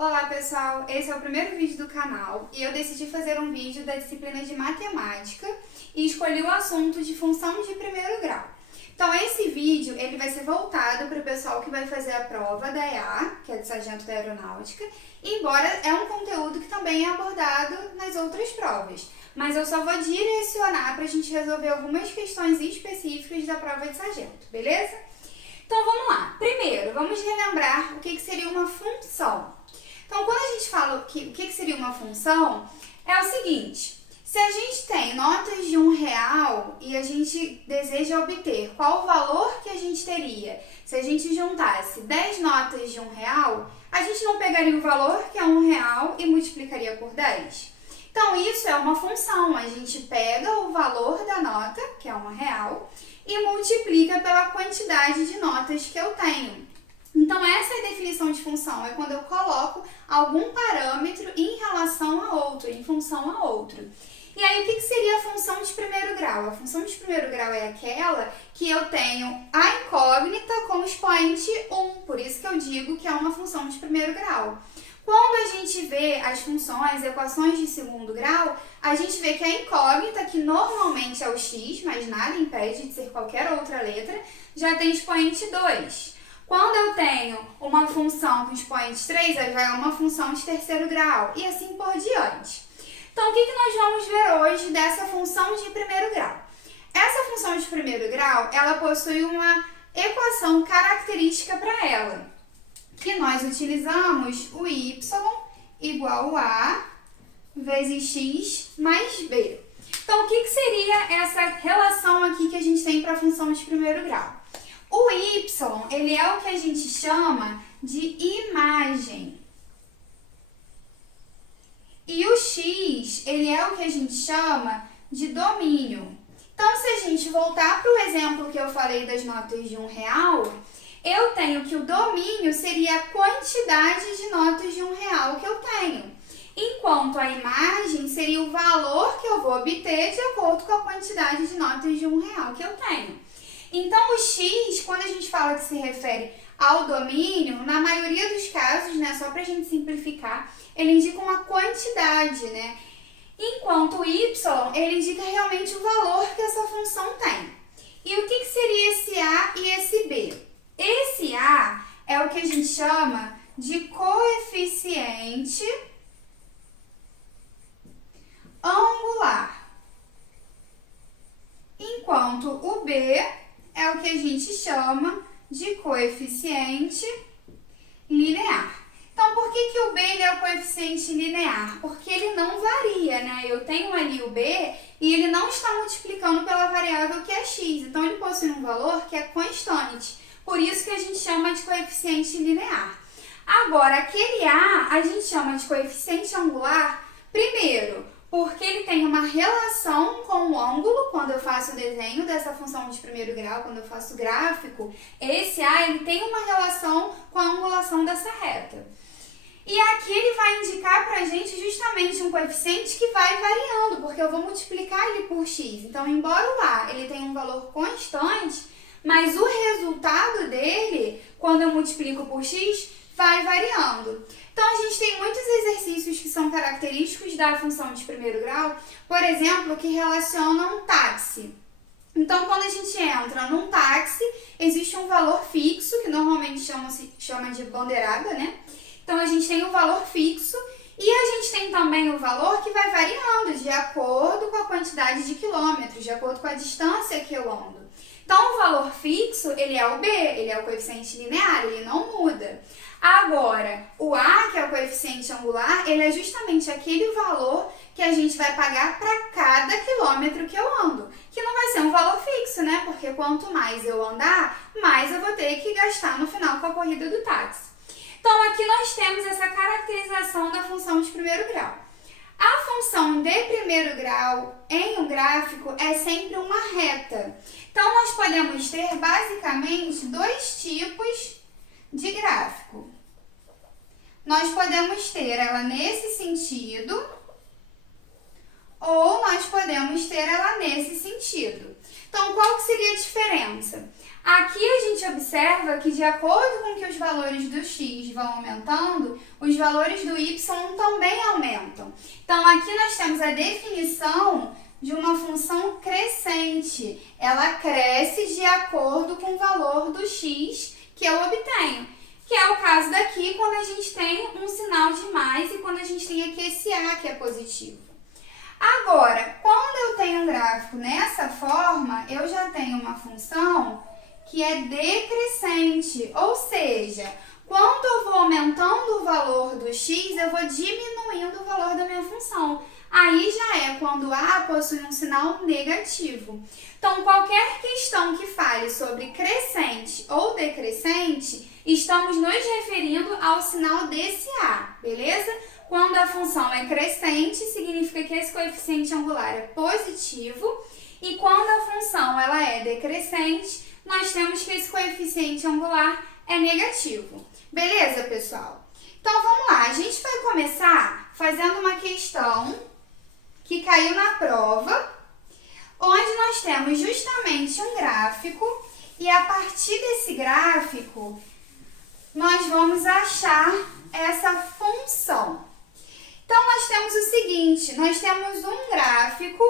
Olá pessoal, esse é o primeiro vídeo do canal e eu decidi fazer um vídeo da disciplina de matemática e escolhi o assunto de função de primeiro grau. Então esse vídeo ele vai ser voltado para o pessoal que vai fazer a prova da EA, que é de Sargento da Aeronáutica, embora é um conteúdo que também é abordado nas outras provas, mas eu só vou direcionar para a gente resolver algumas questões específicas da prova de sargento, beleza? Então vamos lá. Primeiro, vamos relembrar o que seria uma função. Então, quando a gente fala o que seria uma função, é o seguinte: se a gente tem notas de R$1 e a gente deseja obter qual o valor que a gente teria se a gente juntasse 10 notas de R$1, a gente não pegaria o valor, que é R$1, e multiplicaria por 10. Então, isso é uma função. A gente pega o valor da nota, que é R$1, e multiplica pela quantidade de notas que eu tenho. Então, essa é a definição de função, é quando eu coloco algum parâmetro em relação a outro, em função a outro. E aí, o que seria a função de primeiro grau? A função de primeiro grau é aquela que eu tenho a incógnita como expoente 1, por isso que eu digo que é uma função de primeiro grau. Quando a gente vê as funções, equações de segundo grau, a gente vê que a incógnita, que normalmente é o x, mas nada impede de ser qualquer outra letra, já tem expoente 2. Quando eu tenho uma função com expoente 3, ela já é uma função de terceiro grau, e assim por diante. Então, o que nós vamos ver hoje dessa função de primeiro grau? Essa função de primeiro grau, ela possui uma equação característica para ela, que nós utilizamos o y igual a vezes x mais b. Então, o que seria essa relação aqui que a gente tem para a função de primeiro grau? O y, ele é o que a gente chama de imagem. E o x, ele é o que a gente chama de domínio. Então, se a gente voltar para o exemplo que eu falei das notas de R$1, eu tenho que o domínio seria a quantidade de notas de R$1 que eu tenho, enquanto a imagem seria o valor que eu vou obter de acordo com a quantidade de notas de R$1 que eu tenho. Então, o x, quando a gente fala que se refere ao domínio, na maioria dos casos, né, só para a gente simplificar, ele indica uma quantidade, né? Enquanto o y, ele indica realmente o valor que essa função tem. E o que seria esse a e esse b? Esse a é o que a gente chama de coeficiente angular, enquanto o b é o que a gente chama de coeficiente linear. Então, por que o b ele é o coeficiente linear? Porque ele não varia, né? Eu tenho ali o b e ele não está multiplicando pela variável que é x. Então, ele possui um valor que é constante. Por isso que a gente chama de coeficiente linear. Agora, aquele a gente chama de coeficiente angular, primeiro, porque ele tem uma relação com o ângulo, quando eu faço o desenho dessa função de primeiro grau, quando eu faço o gráfico, esse a ele tem uma relação com a angulação dessa reta. E aqui ele vai indicar para a gente justamente um coeficiente que vai variando, porque eu vou multiplicar ele por x. Então, embora o a ele tenha um valor constante, mas o resultado dele, quando eu multiplico por x, vai variando. Então, a gente tem muitos exercícios que são característicos da função de primeiro grau, por exemplo, que relacionam táxi. Então, quando a gente entra num táxi, existe um valor fixo, que normalmente chama de bandeirada, né? Então, a gente tem um valor fixo e a gente tem também o valor que vai variando de acordo com a quantidade de quilômetros, de acordo com a distância que eu ando. Então, o valor fixo, ele é o b, ele é o coeficiente linear, ele não muda. Agora, o a, que é o coeficiente angular, ele é justamente aquele valor que a gente vai pagar para cada quilômetro que eu ando, que não vai ser um valor fixo, né? Porque quanto mais eu andar, mais eu vou ter que gastar no final com a corrida do táxi. Então, aqui nós temos essa caracterização da função de primeiro grau. A função de primeiro grau em um gráfico é sempre uma reta. Então, nós podemos ter basicamente dois tipos de gráfico. Nós podemos ter ela nesse sentido ou nós podemos ter ela nesse sentido. Então, qual que seria a diferença? Aqui a gente observa que de acordo com que os valores do x vão aumentando, os valores do y também aumentam. Então, aqui nós temos a definição de uma função crescente. Ela cresce de acordo com o valor do x que eu obtenho. Que é o caso daqui, quando a gente tem um sinal de mais e quando a gente tem aqui esse A que é positivo. Agora, quando eu tenho um gráfico nessa forma, eu já tenho uma função que é decrescente, ou seja, quando eu vou aumentando o valor do x, eu vou diminuindo o valor da minha função. Aí já é quando A possui um sinal negativo. Então, qualquer questão que fale sobre crescente ou decrescente, estamos nos referindo ao sinal desse A, beleza? Quando a função é crescente, significa que esse coeficiente angular é positivo, e quando a função ela é decrescente, nós temos que esse coeficiente angular é negativo. Beleza, pessoal? Então, vamos lá. A gente vai começar fazendo uma questão que caiu na prova, onde nós temos justamente um gráfico e a partir desse gráfico nós vamos achar essa função. Então, nós temos o seguinte, nós temos um gráfico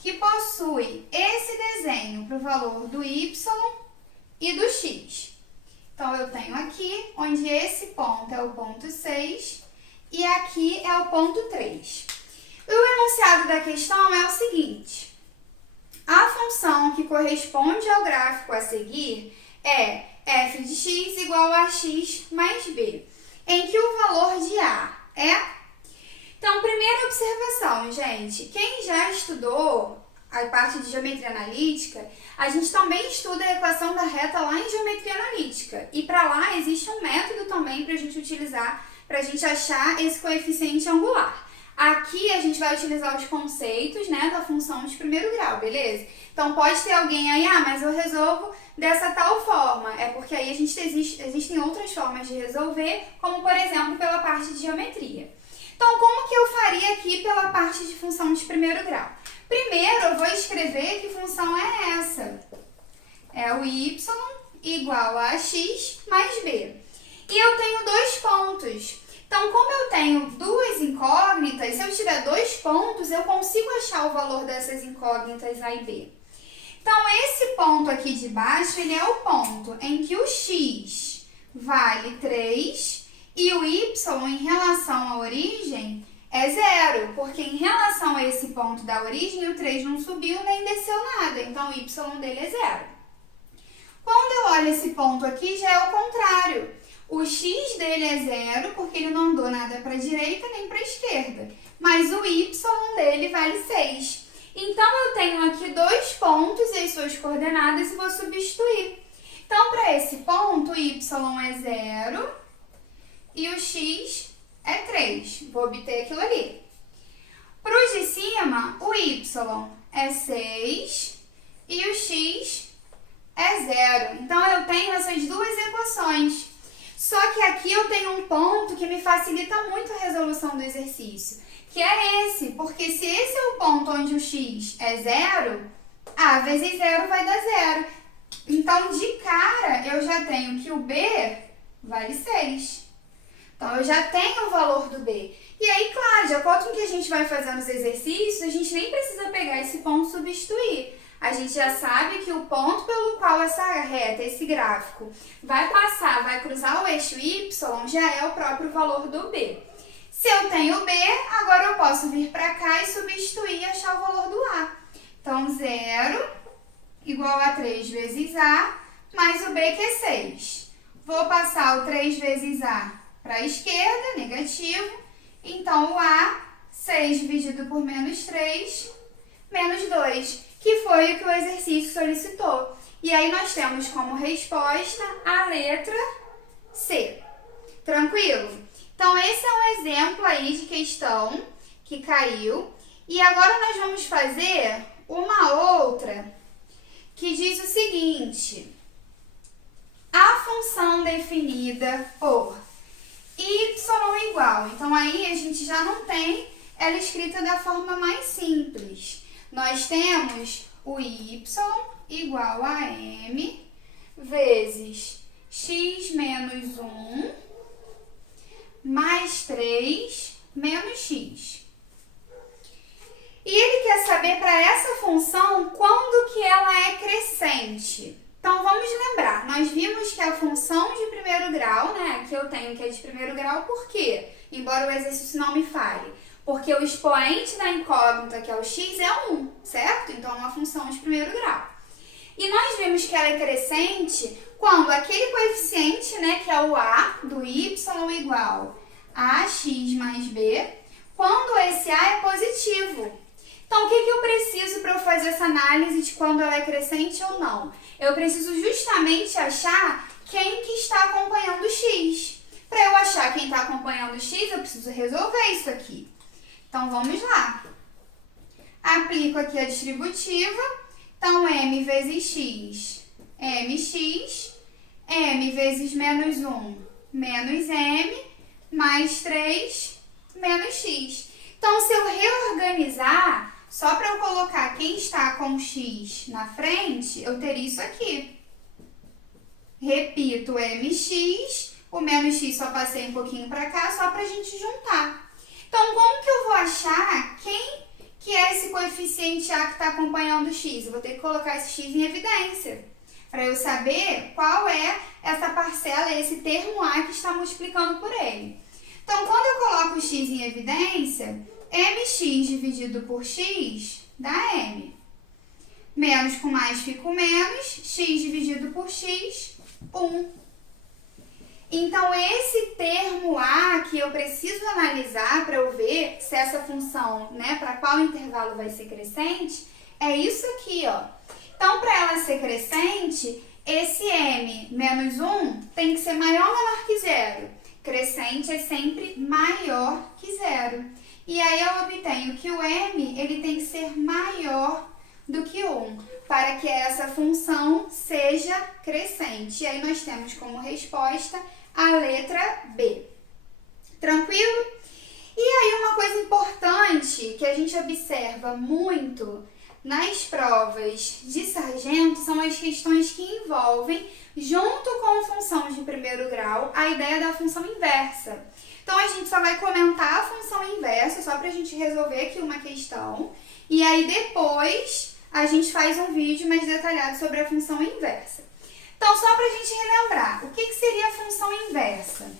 que possui esse desenho para o valor do y e do x. Então, eu tenho aqui, onde esse ponto é o ponto 6 e aqui é o ponto 3. O enunciado da questão é o seguinte: a função que corresponde ao gráfico a seguir é f de x igual a x mais b, em que o valor de A é... Então, primeira observação, gente, quem já estudou a parte de geometria analítica, a gente também estuda a equação da reta lá em geometria analítica. E para lá existe um método também para a gente utilizar, para a gente achar esse coeficiente angular. Aqui a gente vai utilizar os conceitos, né, da função de primeiro grau, beleza? Então pode ter alguém aí, mas eu resolvo dessa tal forma. É porque aí existem outras formas de resolver, como por exemplo pela parte de geometria. Então como que eu faria aqui pela parte de função de primeiro grau? Primeiro eu vou escrever que função é essa. É o y igual a x mais b. E eu tenho dois pontos. Então, como eu tenho duas incógnitas, se eu tiver dois pontos, eu consigo achar o valor dessas incógnitas A e B. Então, esse ponto aqui de baixo, ele é o ponto em que o x vale 3 e o y em relação à origem é 0, porque em relação a esse ponto da origem, o 3 não subiu nem desceu nada, então o y dele é 0. Quando eu olho esse ponto aqui, já é o contrário. O x dele é 0, porque ele não andou nada para a direita nem para a esquerda. Mas o y dele vale 6. Então, eu tenho aqui dois pontos e as suas coordenadas e vou substituir. Então, para esse ponto, o y é 0 e o x é 3. Vou obter aquilo ali. Para o de cima, o y é 6 e o x é 0. Então, eu tenho essas duas equações. Só que aqui eu tenho um ponto que me facilita muito a resolução do exercício, que é esse, porque se esse é o ponto onde o x é 0, A vezes 0 vai dar 0. Então, de cara, eu já tenho que o B vale 6. Então, eu já tenho o valor do B. E aí, claro, de acordo com o que a gente vai fazendo os exercícios, a gente nem precisa pegar esse ponto e substituir. A gente já sabe que o ponto pelo qual essa reta, esse gráfico, vai passar, vai cruzar o eixo y, já é o próprio valor do B. Se eu tenho B, agora eu posso vir para cá e substituir e achar o valor do A. Então, 0 igual a 3 vezes A, mais o B que é 6. Vou passar o 3 vezes A para a esquerda, negativo. Então, o A, 6 dividido por menos 3, menos 2. Que foi o que o exercício solicitou. E aí nós temos como resposta a letra C. Tranquilo? Então, esse é um exemplo aí de questão que caiu. E agora nós vamos fazer uma outra que diz o seguinte: a função definida por y igual. Então, aí a gente já não tem ela escrita da forma mais simples. Nós temos o y igual a m vezes x menos 1 mais 3 menos x. E ele quer saber para essa função quando que ela é crescente. Então, vamos lembrar, nós vimos que a função de primeiro grau, né, aqui eu tenho que é de primeiro grau, por quê? Embora o exercício não me fale. Porque o expoente da incógnita, que é o x, é 1, certo? Então, é uma função de primeiro grau. E nós vimos que ela é crescente quando aquele coeficiente, né, que é o a do y igual a ax mais b, quando esse a é positivo. Então, o que eu preciso para eu fazer essa análise de quando ela é crescente ou não? Eu preciso justamente achar quem que está acompanhando o x. Para eu achar quem está acompanhando o x, eu preciso resolver isso aqui. Então, vamos lá. Aplico aqui a distributiva. Então, m vezes x, mx, m vezes menos 1, menos m, mais 3, menos x. Então, se eu reorganizar, só para eu colocar quem está com x na frente, eu teria isso aqui. Repito, mx, o menos x só passei um pouquinho para cá, só para a gente juntar. Então, como que eu vou achar quem que é esse coeficiente a que está acompanhando o x? Eu vou ter que colocar esse x em evidência, para eu saber qual é essa parcela, esse termo a que está multiplicando por ele. Então, quando eu coloco o x em evidência, mx dividido por x dá m. Menos com mais fica o menos, x dividido por x, 1. Então, esse termo a que eu preciso analisar para eu ver se essa função, né, para qual intervalo vai ser crescente, é isso aqui, ó. Então, para ela ser crescente, esse m menos 1 tem que ser maior ou menor que zero. Crescente é sempre maior que zero. E aí eu obtenho que o m ele tem que ser maior do que 1, para que essa função seja crescente. E aí nós temos como resposta a letra B. Tranquilo? E aí uma coisa importante que a gente observa muito nas provas de sargento são as questões que envolvem, junto com função de primeiro grau, a ideia da função inversa. Então, a gente só vai comentar a função inversa, só para a gente resolver aqui uma questão. E aí, depois, a gente faz um vídeo mais detalhado sobre a função inversa. Então, só para a gente relembrar, o que seria a função inversa?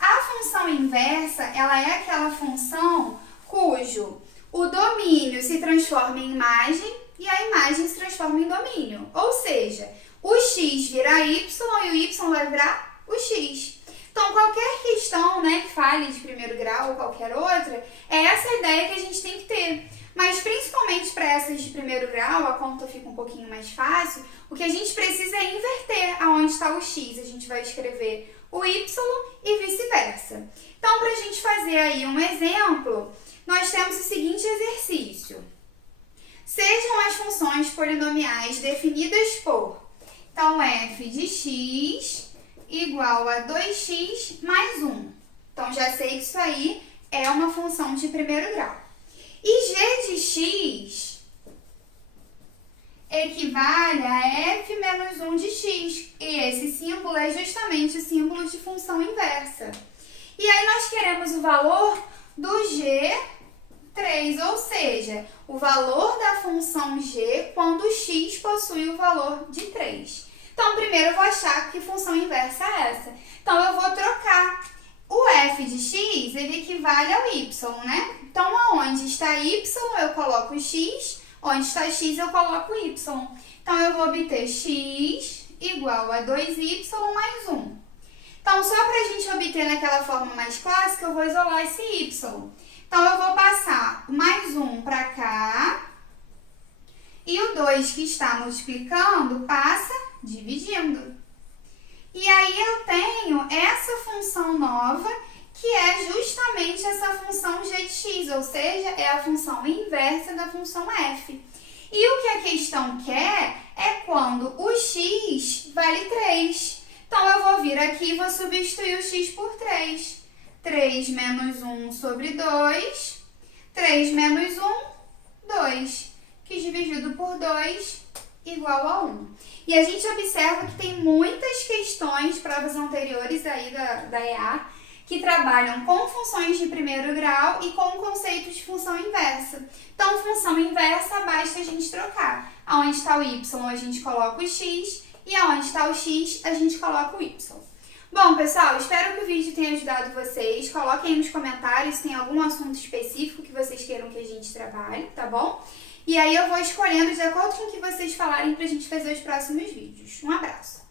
A função inversa, ela é aquela função cujo o domínio se transforma em imagem e a imagem se transforma em domínio. Ou seja, o x vira y e o y vai virar o x. Então, qualquer questão, né, que fale de primeiro grau ou qualquer outra, é essa ideia que a gente tem que ter. Mas, principalmente para essas de primeiro grau, a conta fica um pouquinho mais fácil, o que a gente precisa é inverter aonde está o x. A gente vai escrever o y e vice-versa. Então, para a gente fazer aí um exemplo, nós temos o seguinte exercício. Sejam as funções polinomiais definidas por, então, f de x igual a 2x mais 1. Então, já sei que isso aí é uma função de primeiro grau. E g de x equivale a f menos 1 de x. E esse símbolo é justamente o símbolo de função inversa. E aí, nós queremos o valor do g3, ou seja, o valor da função g quando x possui o valor de 3. Então, primeiro eu vou achar que função inversa é essa. Então, eu vou trocar. O f de x, ele equivale ao y, né? Então, aonde está y, eu coloco x. Onde está x, eu coloco y. Então, eu vou obter x igual a 2y mais 1. Então, só para a gente obter naquela forma mais clássica, eu vou isolar esse y. Então, eu vou passar o mais 1 para cá. E o 2 que está multiplicando passa dividindo. E aí eu tenho essa função nova, que é justamente essa função g de x, ou seja, é a função inversa da função f. E o que a questão quer é quando o x vale 3. Então, eu vou vir aqui e vou substituir o x por 3. 3 menos 1 sobre 2. 3 menos 1, 2. Que dividido por 2 igual a 1. E a gente observa que tem muitas questões, provas anteriores aí da EA, que trabalham com funções de primeiro grau e com o conceito de função inversa. Então, função inversa, basta a gente trocar. Aonde está o y, a gente coloca o x, e aonde está o x, a gente coloca o y. Bom, pessoal, espero que o vídeo tenha ajudado vocês. Coloquem aí nos comentários se tem algum assunto específico que vocês queiram que a gente trabalhe, tá bom? E aí eu vou escolhendo de acordo com o que vocês falarem pra gente fazer os próximos vídeos. Um abraço!